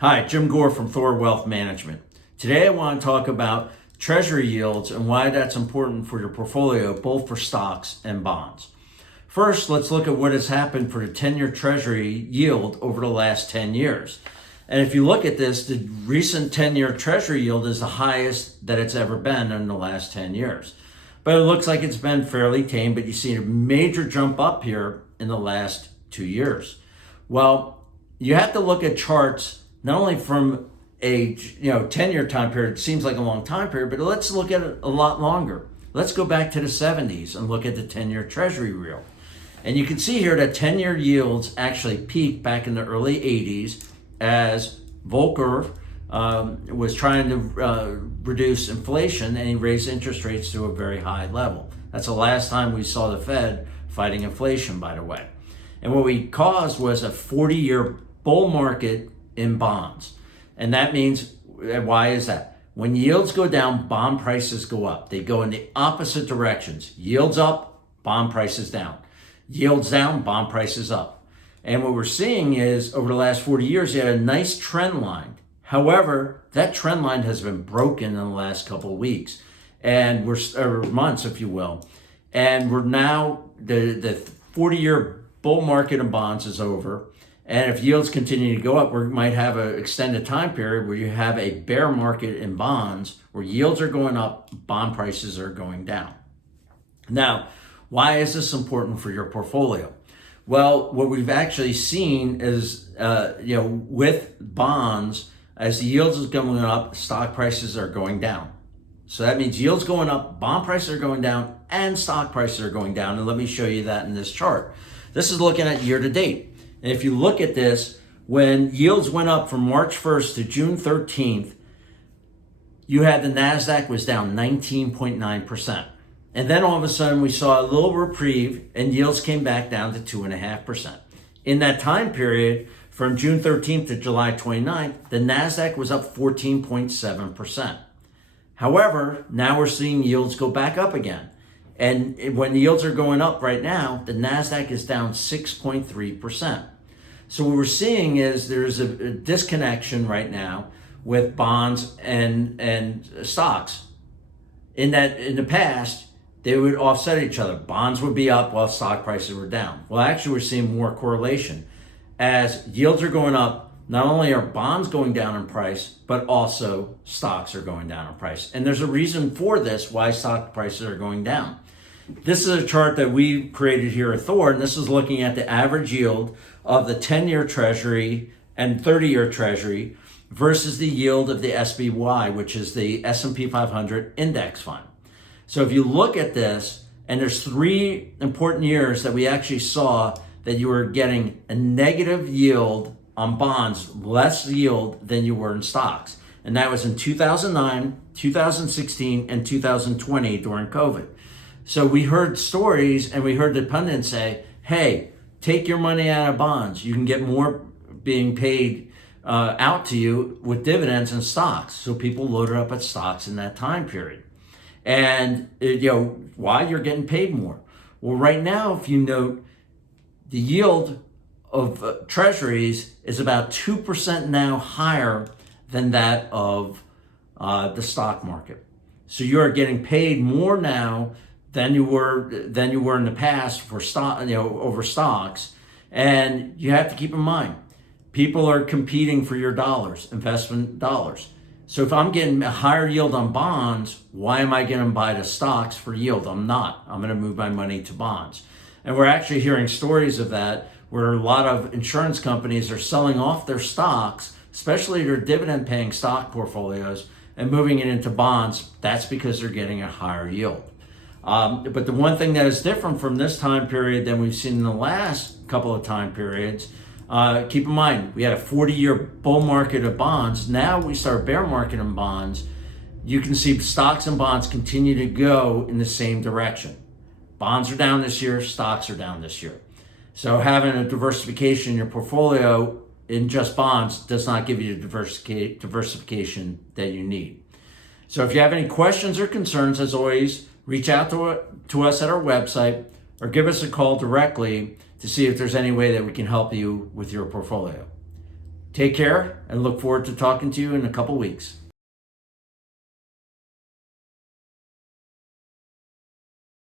Hi, Jim Gore from Thor Wealth Management. Today I want to talk about Treasury yields and why that's important for your portfolio, both for stocks and bonds. First, let's look at what has happened for the 10-year Treasury yield over the last 10 years. And if you look at this, the recent 10-year Treasury yield is the highest that it's ever been in the last 10 years. But it looks like it's been fairly tame, but you see a major jump up here in the last 2 years. Well, you have to look at charts not only from a 10-year time period, it seems like a long time period, but let's look at it a lot longer. Let's go back to the 70s and look at the 10-year Treasury yield. And you can see here that 10-year yields actually peaked back in the early 80s as Volcker was trying to reduce inflation, and he raised interest rates to a very high level. That's the last time we saw the Fed fighting inflation, by the way. And what we caused was a 40-year bull market in bonds. And that means, why is that? When yields go down, bond prices go up. They go in the opposite directions. Yields up, bond prices down. Yields down, bond prices up. And what we're seeing is, over the last 40 years, you had a nice trend line. However, that trend line has been broken in the last couple of weeks, and or months, if you will. And we're now, the 40-year bull market in bonds is over. And if yields continue to go up, we might have an extended time period where you have a bear market in bonds where yields are going up, bond prices are going down. Now, why is this important for your portfolio? Well, what we've actually seen is, with bonds, as the yields are going up, stock prices are going down. So that means yields going up, bond prices are going down, and stock prices are going down. And let me show you that in this chart. This is looking at year to date. And if you look at this, when yields went up from March 1st to June 13th, you had the NASDAQ was down 19.9%. And then all of a sudden we saw a little reprieve and yields came back down to 2.5%. In that time period, from June 13th to July 29th, the NASDAQ was up 14.7%. However, now we're seeing yields go back up again. And when the yields are going up right now, the NASDAQ is down 6.3%. So what we're seeing is there's a disconnection right now with bonds and stocks. In the past, they would offset each other. Bonds would be up while stock prices were down. Well, actually, we're seeing more correlation. As yields are going up, not only are bonds going down in price, but also stocks are going down in price. And there's a reason for this, why stock prices are going down. This is a chart that we created here at Thor, and this is looking at the average yield of the 10-year Treasury and 30-year Treasury versus the yield of the SPY, which is the S&P 500 index fund. So if you look at this, and there's 3 important years that we actually saw that you were getting a negative yield on bonds, less yield than you were in stocks. And that was in 2009, 2016, and 2020 during COVID. So we heard stories and we heard the pundits say, hey, take your money out of bonds. You can get more being paid out to you with dividends and stocks. So people loaded up at stocks in that time period. And, why? You're getting paid more. Well, right now, if you note, the yield of treasuries is about 2% now higher than that of the stock market. So you are getting paid more now than you were in the past for stock, over stocks. And you have to keep in mind, people are competing for your dollars, investment dollars. So if I'm getting a higher yield on bonds, why am I going to buy the stocks for yield? I'm not. I'm going to move my money to bonds. And we're actually hearing stories of that, where a lot of insurance companies are selling off their stocks, especially their dividend-paying stock portfolios, and moving it into bonds. That's because they're getting a higher yield. But the one thing that is different from this time period than we've seen in the last couple of time periods, keep in mind, we had a 40-year bull market of bonds. Now we start a bear market in bonds. You can see stocks and bonds continue to go in the same direction. Bonds are down this year, stocks are down this year. So having a diversification in your portfolio in just bonds does not give you the diversification that you need. So if you have any questions or concerns, as always, reach out to us at our website or give us a call directly to see if there's any way that we can help you with your portfolio. Take care and look forward to talking to you in a couple weeks.